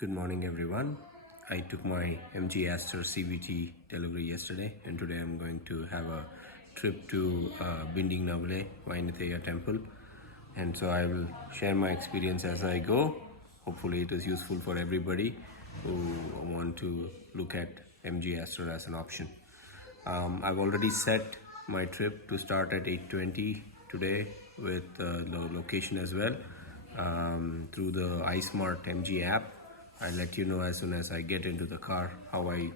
Good morning everyone. I took my MG Astor CVT delivery yesterday and today I'm going to have a trip to Bindiganavile Vynatheya temple, and so I will share my experience as I go. Hopefully it is useful for everybody who want to look at MG Astor as an option. I've already set my trip to start at 8:20 today with the location as well through the iSmart MG app. I'll let you know as soon as I get into the car how I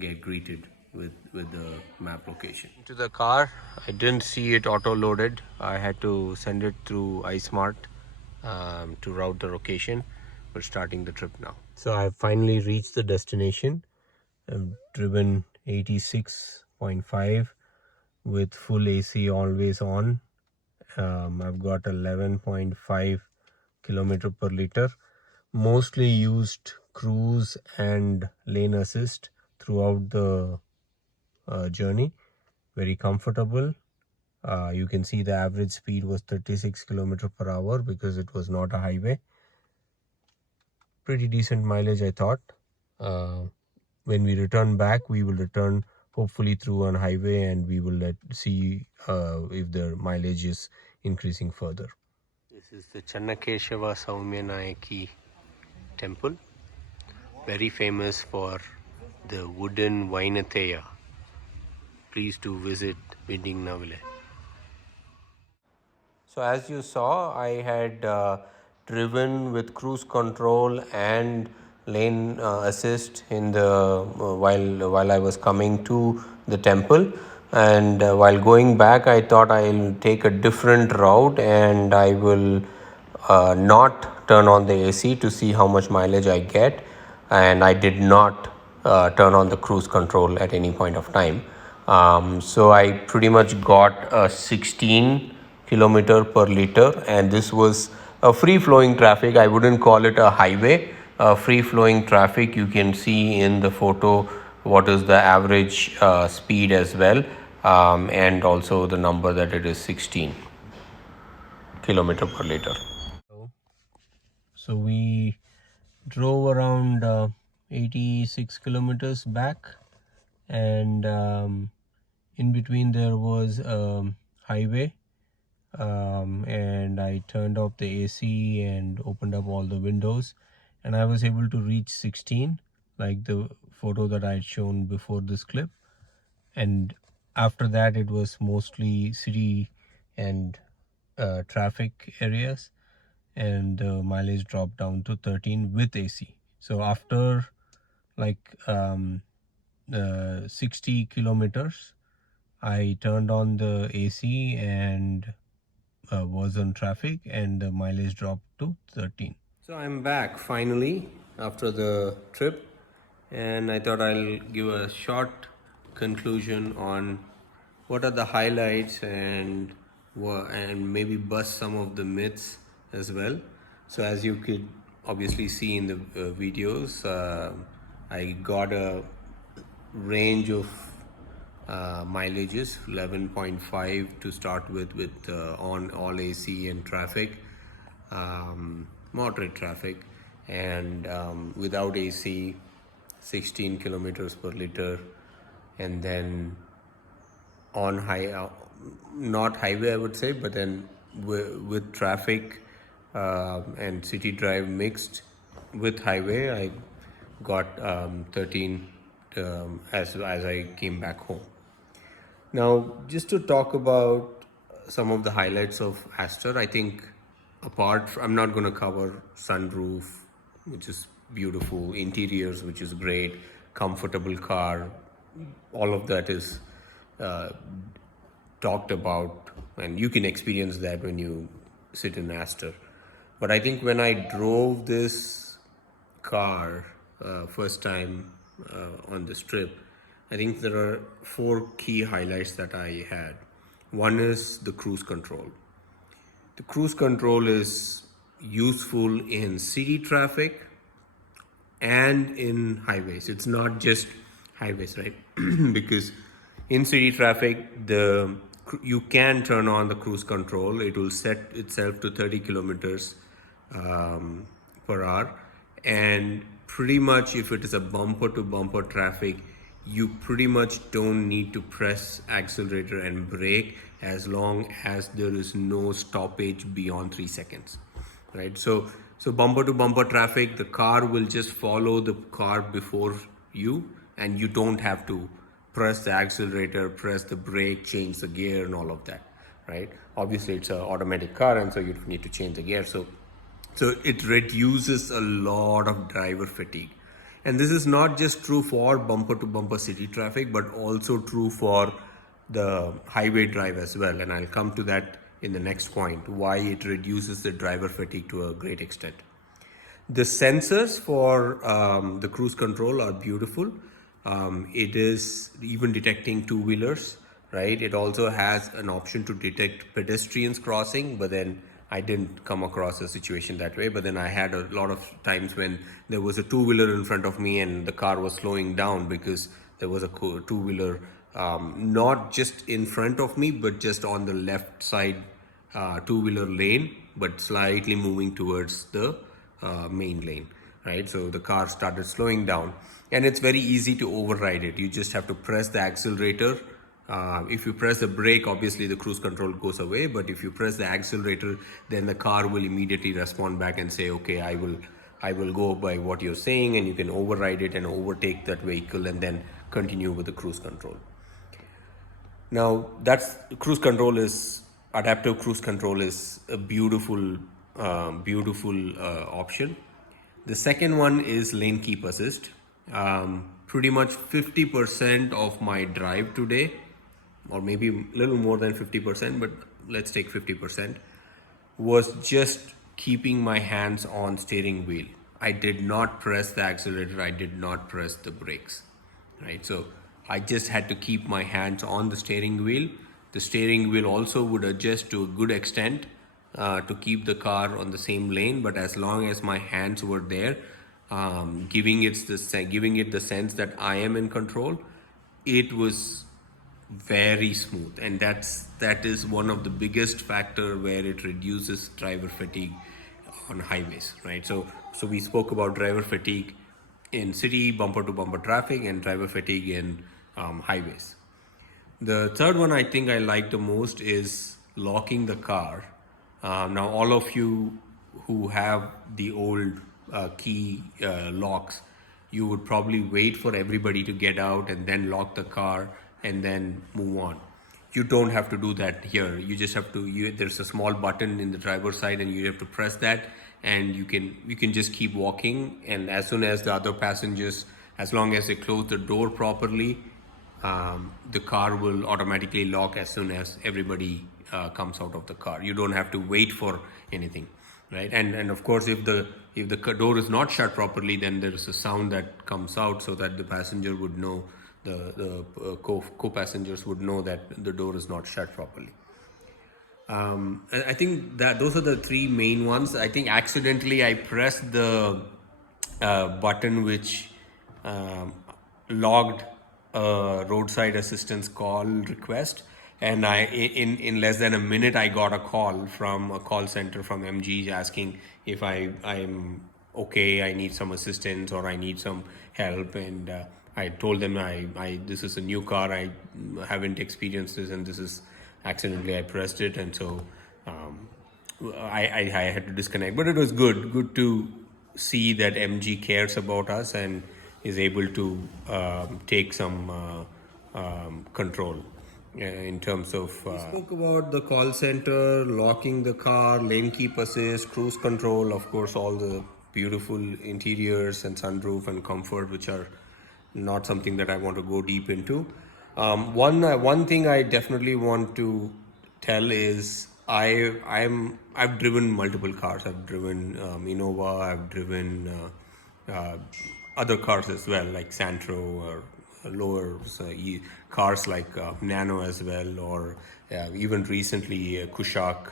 get greeted with the map location. To the car, I didn't see it auto loaded. I had to send it through iSmart to route the location. We're starting the trip now. So I finally reached the destination. I've driven 86.5 with full AC always on. I've got 11.5 kilometer per liter. Mostly used cruise and lane assist throughout the journey. Very comfortable. You can see the average speed was 36 kilometer per hour because it was not a highway. Pretty decent mileage, I thought. When we return back, we will return hopefully through an highway and we will see if the mileage is increasing further. This is the Channakeshava Saumyanayaki temple, very famous for the wooden Vynatheya. Please do visit Bindiganavile. So as you saw, I had driven with cruise control and lane assist in the while I was coming to the temple, and while going back I thought I'll take a different route and I will not turn on the AC to see how much mileage I get, and I did not turn on the cruise control at any point of time. So I pretty much got a 16 kilometer per liter, and this was a free flowing traffic. I wouldn't call it a highway. Free flowing traffic. You can see in the photo what is the average speed as well, and also the number that it is 16 kilometer per liter. So we drove around 86 kilometers back, and in between there was a highway, and I turned off the AC and opened up all the windows, and I was able to reach 16 like the photo that I had shown before this clip. And after that it was mostly city and traffic areas, and the mileage dropped down to 13 with AC. So after like 60 kilometers I turned on the AC and was on traffic, and the mileage dropped to 13. So I'm back finally after the trip, and I thought I'll give a short conclusion on what are the highlights and maybe bust some of the myths as well. So as you could obviously see in the videos, I got a range of mileages, 11.5 to start with on all AC and traffic, moderate traffic, and without AC 16 kilometers per liter, and then on not highway I would say, but then with traffic and city drive mixed with highway, I got 13 as I came back home. Now, just to talk about some of the highlights of Astor, I think I'm not going to cover sunroof, which is beautiful, interiors, which is great, comfortable car, all of that is talked about, and you can experience that when you sit in Astor. But I think when I drove this car first time on this trip, I think there are 4 key highlights that I had. One is the cruise control. The cruise control is useful in city traffic and in highways. It's not just highways, right? Because in city traffic, you can turn on the cruise control. It will set itself to 30 kilometers per hour, and pretty much, if it is a bumper to bumper traffic, you pretty much don't need to press accelerator and brake as long as there is no stoppage beyond 3 seconds, right? So bumper to bumper traffic, the car will just follow the car before you, and you don't have to press the accelerator, press the brake, change the gear and all of that, right? Obviously it's an automatic car, and so you need to change the gear. So it reduces a lot of driver fatigue. And this is not just true for bumper to bumper city traffic, but also true for the highway drive as well. And I'll come to that in the next point, why it reduces the driver fatigue to a great extent. The sensors for the cruise control are beautiful. It is even detecting two-wheelers, right? It also has an option to detect pedestrians crossing, but then I didn't come across a situation that way. But then I had a lot of times when there was a two-wheeler in front of me and the car was slowing down because there was a two-wheeler not just in front of me, but just on the left side two-wheeler lane, but slightly moving towards the main lane, right? So the car started slowing down, and it's very easy to override it. You just have to press the accelerator. If you press the brake, obviously the cruise control goes away, but if you press the accelerator, then the car will immediately respond back and say, okay, I will go by what you're saying, and you can override it and overtake that vehicle and then continue with the cruise control. Now that's adaptive cruise control is a beautiful option. The second one is lane keep assist. Pretty much 50% of my drive today, or maybe a little more than 50%, but let's take 50%, was just keeping my hands on steering wheel. I did not press the accelerator, I did not press the brakes, right? So I just had to keep my hands on the steering wheel. The steering wheel also would adjust to a good extent to keep the car on the same lane, but as long as my hands were there, giving it the sense that I am in control, it was very smooth. And that is one of the biggest factor where it reduces driver fatigue on highways, right? So we spoke about driver fatigue in city bumper to bumper traffic and driver fatigue in highways. The third one I think I like the most is locking the car. Now all of you who have the old key locks, you would probably wait for everybody to get out and then lock the car and then move on. You don't have to do that here. You just have to, there's a small button in the driver's side and you have to press that, and you can just keep walking, and as soon as the other passengers, as long as they close the door properly, the car will automatically lock as soon as everybody comes out of the car. You don't have to wait for anything, right? And of course, if the door is not shut properly, then there is a sound that comes out so that the passenger would know, the co-passengers would know that the door is not shut properly. I think that those are the three main ones. I think accidentally I pressed the button which logged a roadside assistance call request, and in less than a minute I got a call from a call center from MG asking if I'm okay, I need some assistance or I need some help, and I told them this is a new car, I haven't experienced this, and this is accidentally I pressed it, and so I had to disconnect. But it was good to see that MG cares about us and is able to take some control in terms of... We spoke about the call center, locking the car, lane keep assist, cruise control, of course, all the beautiful interiors and sunroof and comfort, which are not something that I want to go deep into. One thing I definitely want to tell is I've driven multiple cars. I've driven Innova. I've driven other cars as well, like Santro or lower cars like Nano as well, or even recently Kushaq.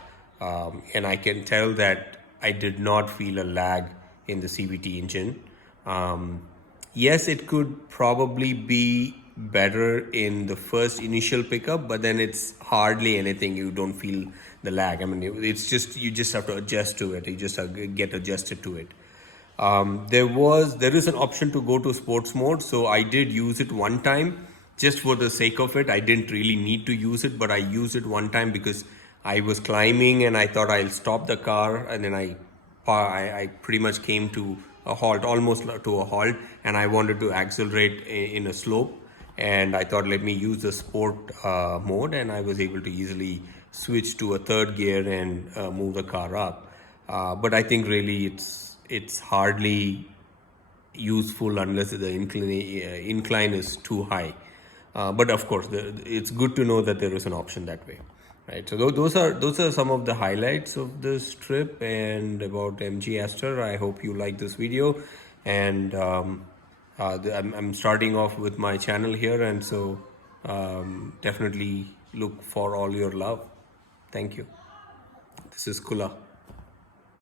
And I can tell that I did not feel a lag in the CVT engine. Yes, it could probably be better in the first initial pickup, but then it's hardly anything. You don't feel the lag. I mean, it's just, you just have to adjust to it. You just have to get adjusted to it. There is an option to go to sports mode, so I did use it one time just for the sake of it. I didn't really need to use it, but I used it one time because I was climbing and I thought I'll stop the car, and then I pretty much came to a halt, almost to a halt, and I wanted to accelerate in a slope, and I thought let me use the sport mode, and I was able to easily switch to a third gear and move the car up. But I think really it's hardly useful unless the incline is too high. But of course, it's good to know that there is an option that way, right? So those are some of the highlights of this trip and about MG Astor. I hope you like this video, and I'm starting off with my channel here, and so definitely look for all your love. Thank you. This is Kula.